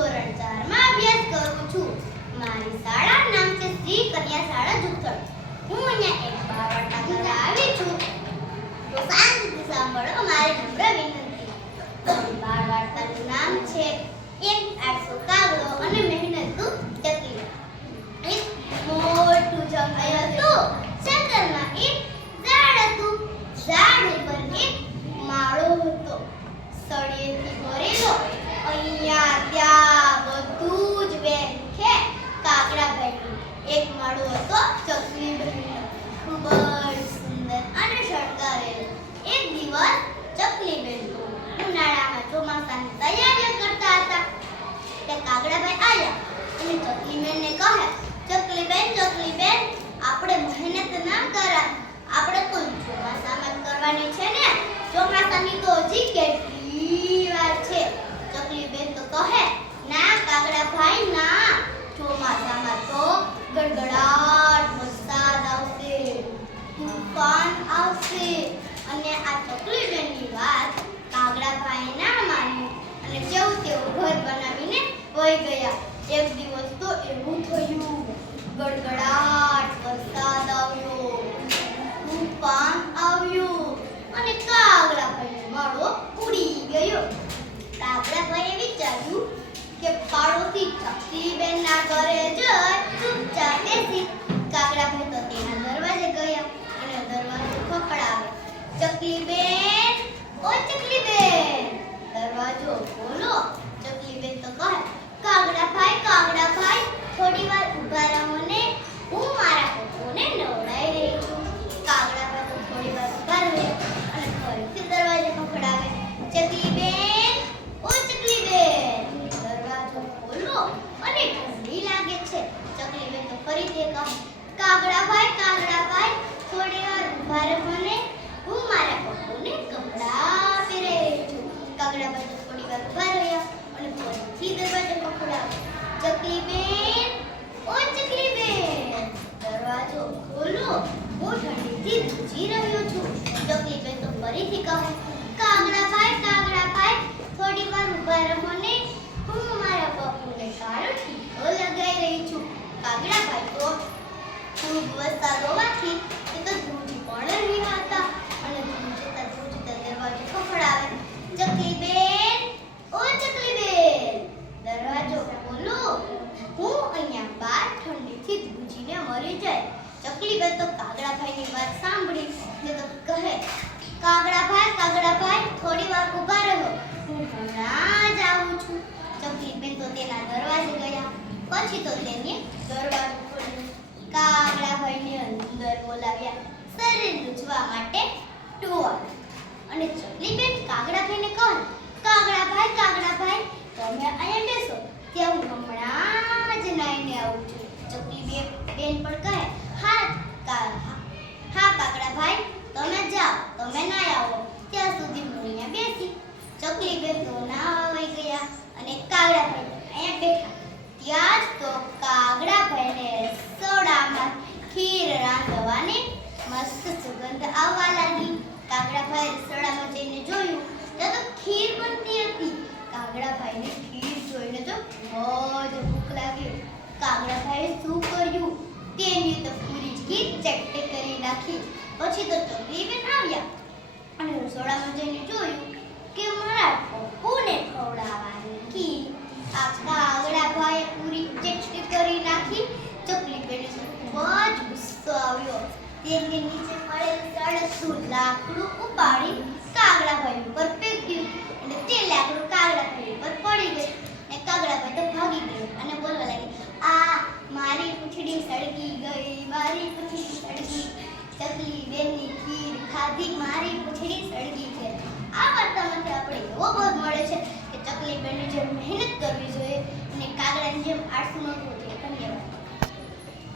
ધોરણ 4 માં અભ્યાસ કરું છું. મારી શાળાનું નામ છે શ્રી કન્યા શાળા જુથળ. હું અહીંયા એક બાળ વાર્તા કરવા આવી છું. તો શાંતિથી સાંભળો મારી નમ્ર વિનંતી. બાળ વાર્તાનું નામ છે એક આળસો કાગડો અને મહેનતુ ચકલી. એક મોટું જંગલ હતું. જંગલમાં એક ઝાડ હતું. ઝાડ ઉપર એક માળો હતો, સળિયેથી ભરેલો. અહીંયા ત્યાં બધું જ બેઠે કાગડાભાઈનું. એક માળો હતો ચકલીબેનનો, ખૂબ જ સુંદર અને શણગારેલો. એક દિવસ ચકલીબેન ઉનાળામાં ચોમાસાની તૈયારીઓ કરતા હતા. તે કાગડાભાઈ આવ્યા અને ચકલીબેનને કહે, ચકલીબેન, આપણે મહેનત ના કરા, આપણે તો ચોમાસામાં જ કરવાની છે ને. ચોમાસાની તો હજી કેટલી વાર છે. ચકલીબેન તો કહે, ના કાગડાભાઈ ના, ચોમાસામાં તો ગડગડાટ વરસાદ આવશે, તૂફાન આવશે. અને આ ચકલીબેનની વાત કાગડાભાઈ ના માની અને જેવું તેવું ઘર બનાવીને વહી ગયા. એક દિવસ તો એવું થયું, ગડગડાટ વરસાદ આવ્યો, તૂફાન આવ્યું અને કાગડાભાઈનો માળો ઉડી ગયો. કાગડાભાઈએ વિચાર્યું કે પાડોશી ચકલીબેનના ઘરે જઈ ચૂપચાપ બેસી. કાગડાભાઈ તો તેના દરવાજે ગયા અને દરવાજો ખખડાવે. ચકલીબેન, ઓ ચકલીબેન, દરવાજો ખોલો. ચકલીબેન તો કહે, કાગડાભાઈ, થોડી વાર ઊભા રહો ને, હું મારા પપ્પુને નવડાવી રહી છું. કાગડાભાઈ તો થોડી વાર ઊભા રહ્યા અને ફરીથી દરવાજો ખખડાવે. ચકલીબેન, ઓ ચકલીબેન, દરવાજો ખોલો, મને ઠંડી લાગે છે. ચકલીબેન તો ફરીથી કહે, કાગડાભાઈ, થોડી વાર ઊભા રહો ને, હું મારા પપ્પુને કપડાં આપી રહી છું. કાગડાભાઈ તો થોડી વાર ઊભા રહ્યા અને ફરીથી દરવાજો ખખડાવે. ચકલીબેન, ઓ ચકલીબેન, દરવાજો ખોલો, હું ઠંડીથી ધ્રુજી રહ્યો છું. ચકલીબેન તો ફરીથી કહે, કાગડાભાઈ, થોડી વાર ઊભા રહો ને, હું મારા પપ્પુને કાળો ટીકો લગાવી રહી છું. કાગડાભાઈ તો ખૂબ વરસાદ હોવાથી તે તો ધ્રુજી પણ રહ્યા હતા અને ધ્રુજતા દરવાજો ખખડાવે. ચકલીબેન, ઓ ચકલીબેન, દરવાજો ખોલો, હું અહીંયા બહાર ઠંડીથી ધ્રુજીને મરી જાય. ચકલીબેન તો કાગડાભાઈની વાત સાંભળી તે તો કહે, કાગડાભાઈ, થોડી વાર ઊભા રહો, હું હમણાં જ આવું છું. ચકલીબેન તો તેના દરવાજે ગયા. પછી તો તેને દરવાજો ખોલ્યો. કાગડાભાઈને અંદર બોલાવ્યા શરીર લૂછવા માટે ટોળ. અને ચકલીબેન કાગડાભાઈને કહે, કાગડાભાઈ, તમે અહીંયા બેસો, ત્યાં હું હમણાં જ નાઈને આવું છું. ચકલીબેન પણ કહે, હા કાગડાભાઈ, તમે જાઓ, તમે નાઈ આવો, ત્યાં સુધી હું અહીંયા બેસી. ચકલીબેન તો નાઈ ગયા અને કાગડાભાઈ અહીંયા બેઠા. ત્યાં જ તો કાગડાભાઈને રસોડામાં ખીર રાંધવાની મસ્ત સુગંધ આવવા લાગી. કાગડાભાઈ રસોડામાં જઈને જોયું ત્યાં તો ખીર બનતી હતી. કાગડાભાઈને ખીર જોઈને તો બહુ જ ભૂખ લાગી. કાગડાભાઈએ શું કર્યું, તેની તો પૂરી ખીર ચટકે કરી નાખી. પછી તો ચકલીબેન આવ્યા અને રસોડામાં જઈને જોયું કે મારા પપ્પુને ખવડાવવાની ખીર. આ કાગડાભાઈએ પૂરી ચટકે કરી નાખી. ચકલીબેનને ખૂબ જ ગુસ્સો આવ્યો. તેને નીચે પડેલું સળસું લાકડું ઉપાડી કાગડાભાઈ ઉપર ફેંક્યું અને તે લાકડું કાગડાભાઈ ઉપર પડી ગયું અને કાગડાભાઈ તો ભાગી ગયો અને બોલવા લાગી, આ મારી પૂંછડી સળગી ગઈ, મારી પૂંછડી સળગી, ચકલીબેનની ખીર ખાધી, મારી પૂંછડી સળગી છે. આ વાર્તામાંથી આપણે એવો બોધ મળે છે કે ચકલીબેનની જેમ મહેનત કરવી જોઈએ અને કાગડાની જેમ આળસુ ન થવું જોઈએ. ધન્યવાદ.